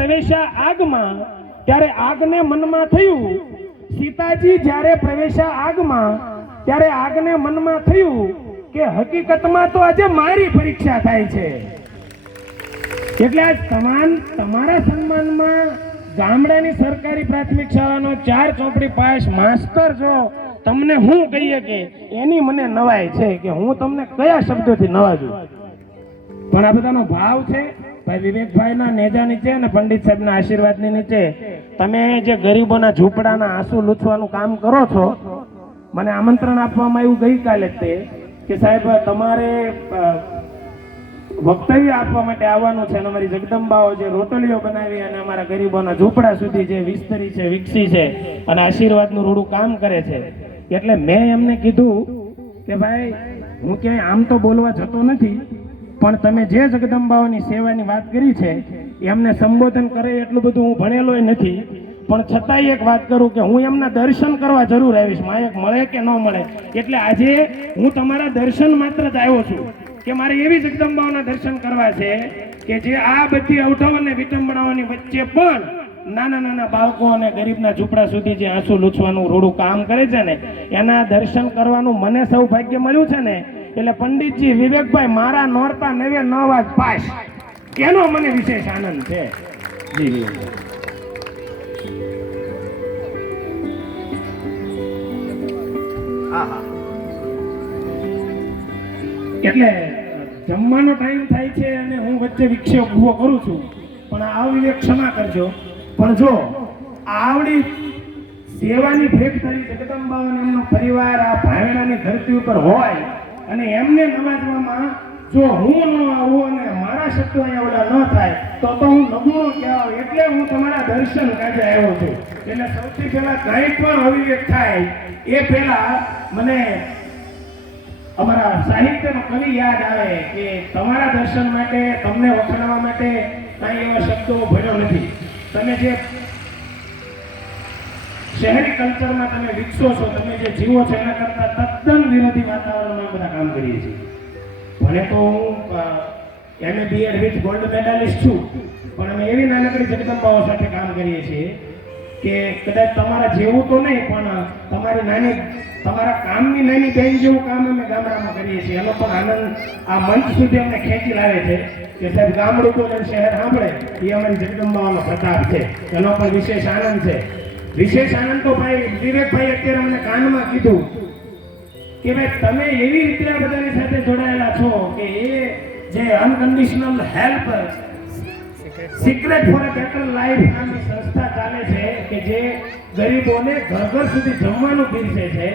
પ્રવેશ્યા આગમાં, ત્યારે આગને મનમાં થયું. સીતાજી જ્યારે પ્રવેશ્યા આગમાં, ત્યારે આગને મનમાં થયું કે હકીકતમાં તો આજે મારી પરીક્ષા થાય છે. એટલે આ સમાન તમારા સન્માનમાં ગામડાની સરકારી પ્રાથમિક શાળાનો ચાર ચોપડી પાસ માસ્તર જો તમને હું કહીએ કે એની મને નવાઈ છે કે હું તમને કયા શબ્દોથી નવાજું? પણ આ બધાનો ભાવ છે ભાઈ વિવેકભાઈના નેજા નીચે અને પંડિત સાહેબના આશીર્વાદની નીચે. તમે જે ગરીબોના ઝૂંપડાના આંસુ લૂછવાનું કામ કરો છો, મને આમંત્રણ આપવામાં આવ્યું ગઈકાલે તે, કે સાહેબ, તમારે વક્તવ્ય આપવા માટે આવવાનું છે અને અમારી જગદંબાઓ જે રોટલીઓ બનાવી અને અમારા ગરીબોના ઝૂંપડા સુધી જે વિસ્તરી છે, વિકસી છે અને આશીર્વાદનું રૂડું કામ કરે છે. એટલે મેં એમને કીધું કે ભાઈ, હું ક્યાંય આમ તો બોલવા જતો નથી પણ તમે જે જગદંબાઓની સેવાની વાત કરી છે એમને સંબોધન કરે એટલું બધું હું ભણેલોય નથી. પણ છતાંય એક વાત કરું કે હું એમના દર્શન કરવા જરૂર આવીશ. માયક મળે કે ન મળે? એટલે આજે હું તમારા દર્શન માત્ર જ આવ્યો છું કે મારે એવી જગદંબાઓના દર્શન કરવા છે કે જે આ બધી અવઢવ અને વિટંબણાઓની વચ્ચે પણ નાના નાના બાળકો અને ગરીબના ઝૂંપડા સુધી જે આંસુ લૂછવાનું રૂડું કામ કરે છે ને, એના દર્શન કરવાનું મને સૌભાગ્ય મળ્યું છે ને એટલે પંડિતજી વિવેકભાઈ મારા નોરતા નવે નવ પાસ. એનો મને વિશેષ આનંદ છે? એટલે જમવાનો ટાઈમ થાય છે અને હું વચ્ચે વિક્ષેપ ઊભો કરું છું. પણ આ વિવેક ક્ષમા કરજો. પણ જો, આવડી સેવાની ભેટ કરી જગદંબા અને એમનો પરિવાર આ ભાવેણાની ધરતી ઉપર હોય અને એમને નવાજવામાં જો હું ન આવું અને મારા શબ્દો અહીંયા ઓલા ન થાય, તો તો હું નબળો કહેવાય. એટલે હું તમારા દર્શન કાજે આવ્યો છું. એટલે સૌથી પહેલા કંઈ પણ અવિવેક થાય, એ પહેલા મને અમારા સાહિત્યનો કવિ યાદ આવે કે તમારા દર્શન માટે, તમને વખાણવા માટે કાંઈ એવા શબ્દો ભર્યો નથી. તમે જે શહેરી કલ્ચરમાં તમે વિકસો છો, તમે જે જીવો છો, એના કરતા તદ્દન વિરોધી વાતાવરણમાં બધા કામ કરીએ છીએ. ભલે તો હું MA B Ed with gold medalist છું, પણ અમે એવી નાનકડી જગદંબાઓ સાથે કામ કરીએ છીએ કે કદાચ તમારા જેવું તો નહીં, પણ તમારી નાની, તમારા કામની નાની બહેન જેવું કામ અમે ગામડામાં કરીએ છીએ. એનો પણ આનંદ આ મંચ સુધી અમને ખેંચી લાવે છે કે સાહેબ ગામડું તો જે શહેર સાંભળે, એ અમારી જગદંબાઓનો પ્રતાપ છે. એનો પણ વિશેષ આનંદ છે. વિશેષ આનંદ તો ભાઈ વિવેકભાઈ અત્યારે અમને કાનમાં કીધું કે ભાઈ, તમે એવી રીતે આ બધાની સાથે જોડાયેલા છો કે એ જે unconditional help secret for better life નામની સંસ્થા ચાલે છે કે જે ગરીબોને ઘર ઘર સુધી જમવાનું પીરસે છે.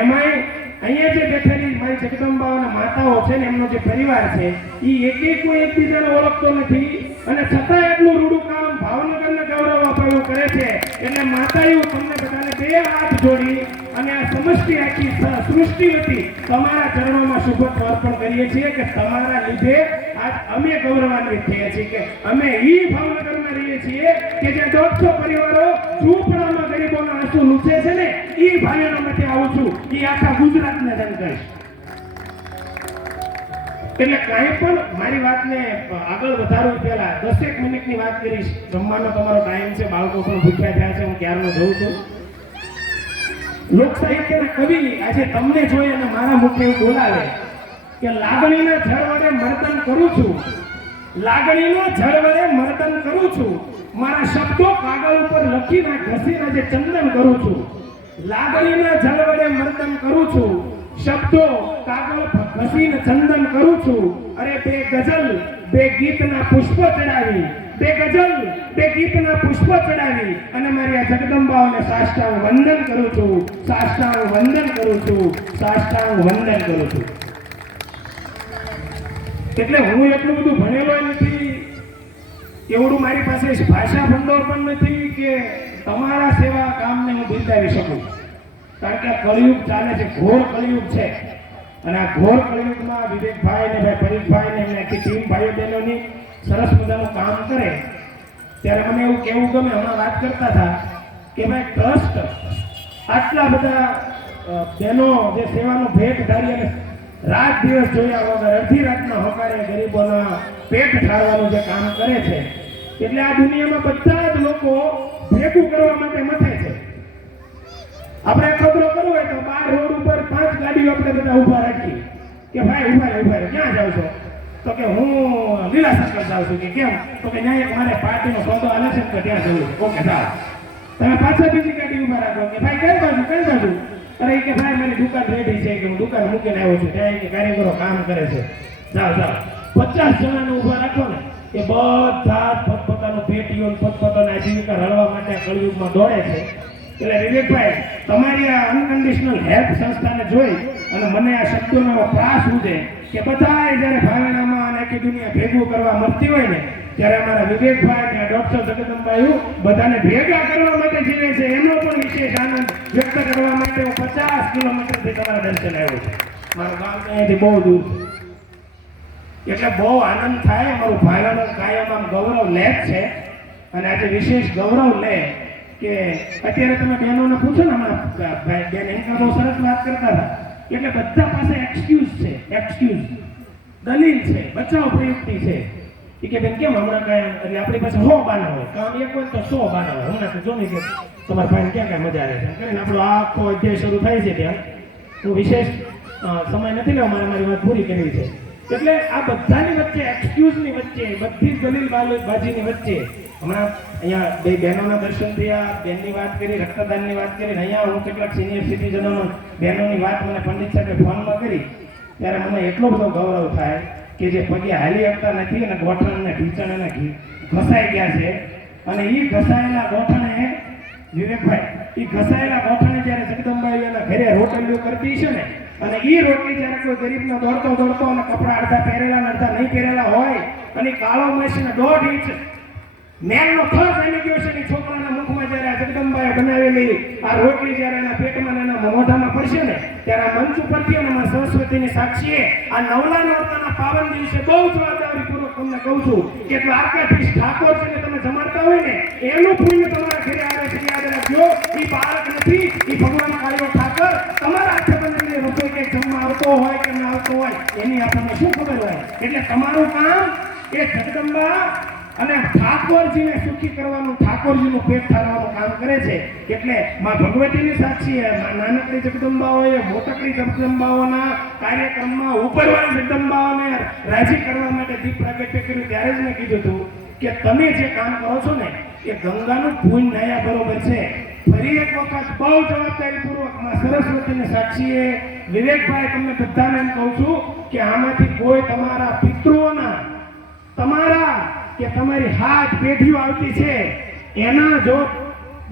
એમાંય અહીંયા જે બેઠેલી મારી જગદંબાઓના માતાઓ છે ને એમનો જે પરિવાર છે એ એક એક કોઈ એકબીજાને ઓળખતો નથી. અને છતાં એટલું રૂડું કામ ભાવનગરને ગૌરવ અપાયું કરે છે. એટલે માતાઓ તમને બધાને બે હાથ જોડી અને આ સમષ્ટિ આખી સૃષ્ટિ હતી તમારા ચરણોમાં શુભત્વ અર્પણ કરીએ છીએ કે તમારા લીધે આજ અમે ગૌરવાન્વિત થયા છીએ કે અમે ઈ ભાવનગરમાં રહીએ છીએ કે જે દોઢસો પરિવારો ઝૂંપડામાં ગરીબોના આંસુ લૂછે છે ને, ઈ માટે આવું છું એ આખા ગુજરાતને ધન કહીશ એટલે કાંઈ પણ મારી વાતને આગળ વધારવું પહેલા દસેક મિનિટની વાત કરીશ. જમવાનો તમારો ટાઈમ છે, બાળકો પણ ભૂખ્યા થયા છે, હું ક્યારનો જોઉં છું. લોક સાહિત્યના કવિ આજે તમને જોઈ અને મારા મુખે એવું બોલાવે કે લાગણીના જળ વડે મર્દન કરું છું. લાગણીનો જળ વડે મર્દન કરું છું. મારા શબ્દો કાગળ ઉપર લખીને ઘસીને જે ચંદન કરું છું. લાગણીના જળ વડે મર્દન કરું છું. શબ્દો કાગળ ઘસીને ચંદન કરું છું. અરે બે ગઝલ, બે ગીતના પુષ્પ ચડાવી. બે ગઝલ, બે ગીતના પુષ્પ ચડાવી. અને મારી આ જગદંબાઓને સાષ્ટાંગ વંદન કરું છું. સાષ્ટાંગ વંદન કરું છું. સાષ્ટાંગ વંદન કરું છું. એટલે હું એટલું બધું ભણેલો નથી. એવડું મારી પાસે ભાષા ભંડોળ પણ નથી કે તમારા સેવા કામને હું બિરદાવી શકું. કારણ કે કળિયુગ ચાલે છે, ઘોર કળિયુગ છે. અને આ ઘોર કળિયુગમાં વિવેકભાઈ ને ભાઈ પરીખભાઈ ને એમની ટીમ ભાઈઓ બહેનોની સરસ મજાનું કામ કરે. ત્યારે મને એવું કેવું ગમે, હમણાં વાત કરતા હતા કે ભાઈ ટ્રસ્ટ આટલા બધા બહેનો જે સેવાનો ભેટ ધારી અને રાત દિવસ જોયા વગર, અડધી રાતના હકારે ગરીબોના પેટ ઠારવાનું જે કામ કરે છે. એટલે આ દુનિયામાં બધા જ લોકો ભેગું કરવા માટે મથે આપણે ખબરો કરવો હોય તો બાર રોડ ઉપર પાંચ ગાડીઓ આપણે બધા ઊભા રાખીએ. કે ભાઈ, ઊભા ઊભા ક્યાં જાવ છો? તો કે હું લીલા સર્કલ જાઉં છું. કે કેમ? તો કે ન્યાય મારે પાર્ટીનો સોદો આલે છે તો ત્યાં જવું. ઓકે જાઓ તમે પાછા બીજી ગાડી ઊભા રાખો. કે ભાઈ, કઈ બાજુ કઈ બાજુ? અરે કે ભાઈ, મારી દુકાન રેડી છે કે હું દુકાન મૂકીને આવ્યો છું. ત્યાં કે કારીગરો કામ કરે છે. જાઓ જાઓ. પચાસ જણાને ઊભા રાખો ને, એ બધા પોતપોતાનું પેટીઓ પોતપોતાના આજીવિકા રળવા માટે કળિયુગમાં દોડે છે. એટલે વિવેકભાઈ તમારી આ અનકન્ડિશનલ હેલ્પ સંસ્થાને જોઈ અને મને આ શબ્દોનો એવો ત્રાસ ઉજે કે બધાએ જ્યારે ભાવનામાં અને આખી દુનિયા ભેગું કરવા મળતી હોય ને, ત્યારે અમારા વિવેકભાઈ અને ડોક્ટર જગદંબાઈ બધાને ભેગા કરવા માટે જીવે છે. એનો પણ વિશેષ આનંદ વ્યક્ત કરવા માટે હું પચાસ કિલોમીટરથી તમારા દર્શન આવ્યો છું. મારું ગામ અહીંયાથી બહુ દૂર. છે એટલે બહુ આનંદ થાય, અમારું ભાઈઓનો કાયમ આમ ગૌરવ લે છે. અને આજે વિશેષ ગૌરવ લે કે અત્યારે તમે બહેનોને પૂછો ને હમણાં ભાઈ બેન એમ બહુ સરસ વાત કરતા હતા. એટલે બધા પાસે એક્સક્યુઝ છે એક્સક્યુઝ દલીલ છે, બચાવ પ્રયુક્તિ છે. એ કે બેન, કેમ હમણાં કાંઈ એટલે આપણી પાસે હો બાના હોય. કામ એક હોય તો સો બાના હોય. હમણાં તો જો નહીં કે તમારા ભાઈને ક્યાં ક્યાં મજા આવે છે? કરીને આપણો આખો અધ્યાય શરૂ થાય છે ત્યાં હું વિશેષ સમય નથી લેવા, મારે મારી વાત પૂરી કરવી છે. એટલે આ બધાની વચ્ચે એક્સક્યુઝની વચ્ચે, બધી જ દલીલ બાજીની વચ્ચે હમણાં અહીંયા બે બહેનોના દર્શન થયા, બેનની વાત કરી, રક્તદાનની વાત કરી અહીંયા હું કેટલાક સિનિયર સિટીઝનોનો બહેનોની વાત મને પંડિત સાહેબે ફોનમાં કરી. ત્યારે મને એટલો બધો ગૌરવ થાય કે જે પગે હાલી આપતા નથી અને ગોઠણ અને ઢીચણ અને ઘી ઘસાઈ ગયા છે. અને એ ઘસાયેલા ગોઠણે, વિવેકભાઈ એ ઘસાયેલા ગોઠણે જ્યારે જગદંબાઈ એના ઘરે રોટલીઓ કરતી છે ને, અને એ રોટલી જ્યારે કોઈ ગરીબનો દોડતો દોડતો અને કપડા અડધા પહેરેલા અને અડધા નહીં પહેરેલા હોય, અને કાળો મસીને દોઢ ઇંચ મેલનો ખર્ચ આવી ગયો છે ને છોકરાના મુખમાં જ્યારે આ જગદંબાએ બનાવેલી આ રોટલી જ્યારે એના પેટમાં એના મોઢામાં પડશે ને, ત્યારે આ મંચ ઉપરથી અને માં સરસ્વતીની સાક્ષીએ આ નવલા નવતાના પાવન દિવસે બહુ જવાબદારીપૂર્વક તમને કહું છું કે દ્વારકાધીશ ને તમે જમાડતા હોય ને, એનું પુણ્ય તમારા ઘરે આવે છે, યાદ રાખજો. એ બાળક નથી, એ ભગવાન કાળીઓ ઠાકર. તમારા હાથે રસોઈ કે જમવા આવતો હોય કે ના આવતો હોય, એની આપણને શું ખબર હોય? એટલે તમારું કામ એ જગદંબા અને ઠાકોરજીને સુખી કરવાનું, ઠાકોરજીનું પેટ ઠારવાનું કામ કરે છે. એટલે માં ભગવતીની સાક્ષી હે માં, નાનકડી જગદંબાઓએ, મોટકડી જગદંબાઓના કાર્યક્રમમાં ઉપરવાળી જગદંબાઓને રાજી કરવા માટે દીપ પ્રાગટ્ય કર્યું. ત્યારે જ મેં કીધું હતું કે તમે જે કામ કરો છો ને, એ ગંગાનું પૂન નયા બરોબર છે. ફરી એક વખત બહુ જવાબદારીપૂર્વકમાં સરસ્વતીની સાક્ષીએ વિવેકભાઈ તમને બધાને એમ કહું છું કે આમાંથી કોઈ તમારા પિતૃઓના, તમારા કે તમારી હાથ પેઢીઓ આવતી છે, એના જો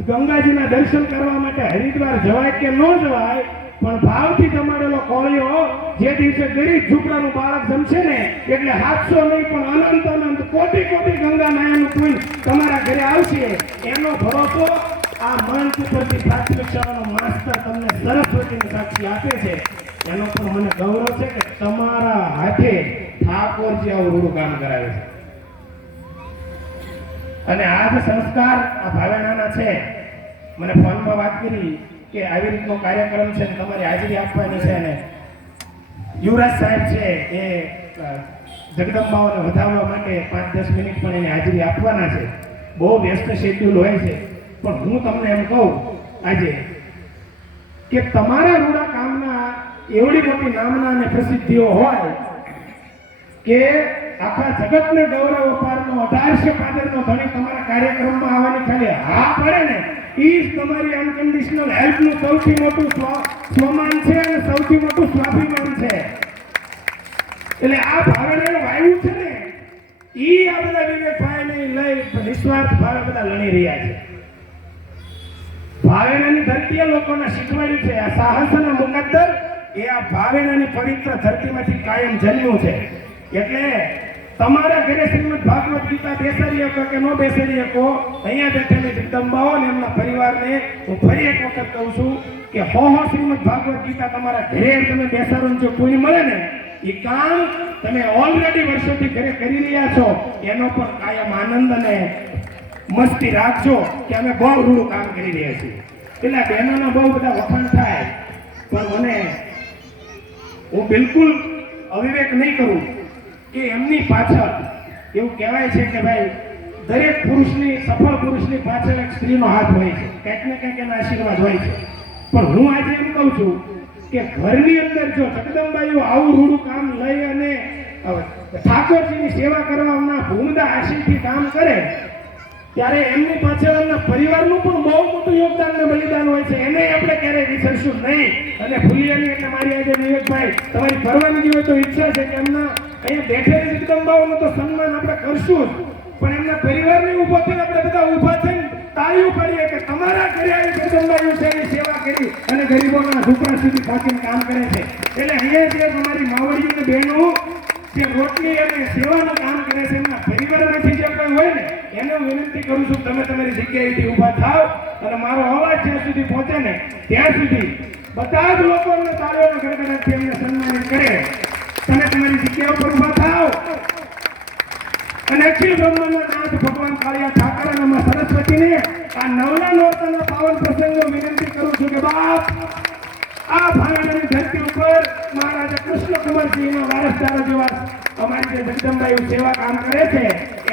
ગંગાજીના દર્શન કરવા માટે હરિદ્વાર જવાય કે ન જવાય, પણ ભાવથી કમાડેલો કોળિયો જે દિવસે ગરીબ ઝૂંપડાનું બાળક જમશે ને, એટલે હાથસો નહીં, પણ અનંત અનંત કોટી કોટી ગંગા માયાનું પુણ્ય તમારા ઘરે આવશે. એનો ભરોસો આ મંચ ઉપરથી પ્રાથમિક શાળાનો માસ્ટર તમને સરસ્વતીની સાક્ષી આપે છે. એનો પણ મને ગૌરવ છે કે તમારા હાથે ઠાકોરજી આવું રૂડું કામ કરાવે છે. અને આ જે સંસ્કાર આ ભાવેણાના છે. મને ફોનમાં વાત કરી કે આવી રીતનો કાર્યક્રમ છે તમારી હાજરી આપવાની છે અને યુવરાજ સાહેબ છે એ જગદંબાઓને વધારવા માટે પાંચ દસ મિનિટ પણ એની હાજરી આપવાના છે. બહુ વ્યસ્ત શેડ્યુલ હોય છે. પણ હું તમને એમ કહું, આજે કે તમારા રૂડા કામના, એવડી મોટી નામના અને પ્રસિદ્ધિઓ હોય કે આખા જગતને ગૌરવ અપારનો અઢારસો પાદરનો ધણી તમારા કાર્યક્રમમાં આવવાની ખાલી હા પડે ને એ જ તમારી અનકન્ડિશનલ હેલ્પનું સૌથી મોટું સ્વ- સ્વમાન છે અને સૌથી મોટું સ્વાભિમાન છે. એટલે આ ભાવને વાયુ છે ને એ આ બધા વિવેકભાઈને લઈ નિસ્વાર્થ ભાવે બધા લડી રહ્યા છે. ભાવેણાની ધરતીએ લોકોને શીખવાડ્યું છે, આ સાહસ અને મુકદ્દર એ આ ભાવેણાની પવિત્ર ધરતીમાંથી કાયમ જન્મ્યું છે. એટલે તમારા ઘરે શ્રીમદ ભાગવત ગીતા બેસાડી શકો કે ન બેસાડી શકો? અહીંયા બેઠેલી જગદંબાઓ ને એમના પરિવારને હું ફરી એક વખત કહું છું કે હો હો શ્રીમદ ભાગવત ગીતા તમારા ઘરે તમે બેસાડો જો પુણ્ય મળે ને એ કામ તમે ઓલરેડી વર્ષોથી ઘરે કરી રહ્યા છો. એનો પણ કાયમ આનંદ અને મસ્તી રાખજો કે અમે બહુ રૂડું કામ કરી રહ્યા છીએ. એટલે બહેનોના બહુ બધા વખાણ થાય, પણ મને હું બિલકુલ અવિવેક નહીં કરું. કે એમની પાછળ, એવું કહેવાય છે કે ભાઈ, દરેક પુરુષની, સફળ પુરુષની પાછળ એક સ્ત્રીનો હાથ હોય છે. કંઈક ને કંઈક એના આશીર્વાદ હોય છે. પણ હું આજે એમ કહું છું કે ઘરની અંદર જો જગદંબાઈઓ આવું રૂડું કામ લઈ અને ઠાકોરજીની સેવા કરવાના ભૂમદા આશીર્થી કામ કરે, ત્યારે એમની પાછળ એમના પરિવારનું પણ બહુ મોટું યોગદાન ને બલિદાન હોય છે. એને આપણે ક્યારેય વિસરશું નહીં. અને ભૂલિયાની એટલે મારી આજે વિવેકભાઈ તમારી પરવાનગી હોય તો ઈચ્છા છે કે એમના અહીંયા બેઠેલી જગદંબાઓનું તો સન્માન આપણે કરશું જ. પણ એમના પરિવારને ઊભો થઈને આપણે બધા ઊભા થઈને તાળીઓ પાડીએ કે તમારા ઘરે આવી જગદંબાઈઓ છે સેવા કરી અને ગરીબોના ઝૂંપડા સુધી પહોંચીને કામ કરે છે. એટલે અહીંયા જે તમારી માવડીઓ અને બહેનો જે રોટલી અને સેવાનું કામ કરે છે, એમના પરિવારમાંથી જે કંઈ હોય ને, એને હું વિનંતી કરું છું, તમે તમારી જગ્યાએથી ઊભા થાવ અને મારો અવાજ જ્યાં સુધી પહોંચે ને, ત્યાં સુધી બધા જ લોકો એમને તાળીઓના ગડગડાટથી એમને સન્માનિત કરે. તમે તમારી જગ્યા ઉપર ઊભા થાવ અને અખિલ બ્રહ્માંડના નાથ ભગવાન કાળિયા ઠાકર અને માં સરસ્વતીને આ નવલા નોરતાના પાવન પ્રસંગો વિનંતી કરું છું કે બાપ, આ ભાણાની ધરતી ઉપર મહારાજા કૃષ્ણકુમારસિંહના વારસદારો જેવા અમારી જે જગદંબાઈ સેવા કામ કરે છે,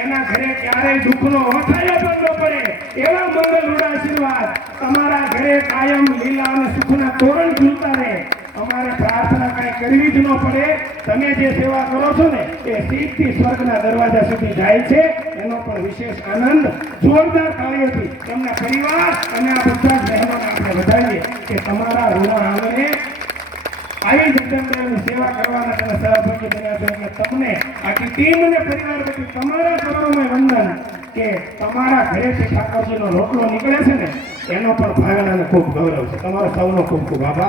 એના ઘરે ક્યારેય દુઃખનો ઓથાયો પણ ન પડે. એવા મંગલ આશીર્વાદ તમારા ઘરે કાયમ લીલા અને સુખના તોરણ ઝૂલતા રહે. અમારે પ્રાર્થના કાંઈ કરવી જ ન પડે. તમે જે સેવા કરો છો ને, એ સીધથી સ્વર્ગના દરવાજા સુધી જાય છે. એનો પણ વિશેષ આનંદ જોરદાર તાળીઓથી તેમના પરિવાર અને આ બધા જ બહેનોને આપણે વધારીએ કે તમારા ઋણ આંગણે આવી જગદંબાની સેવા કરવાના તમે સહભાગી બન્યા છો એટલે તમને આખી ટીમ અને પરિવાર પછી તમારા ચરણોમાં વંદન કે તમારા ઘરેથી ઠાકોરજીનો રોટલો નીકળે છે ને, એનો પણ ભાગણાને ખૂબ ગૌરવ છે. તમારો સૌનો ખૂબ ખૂબ આભાર.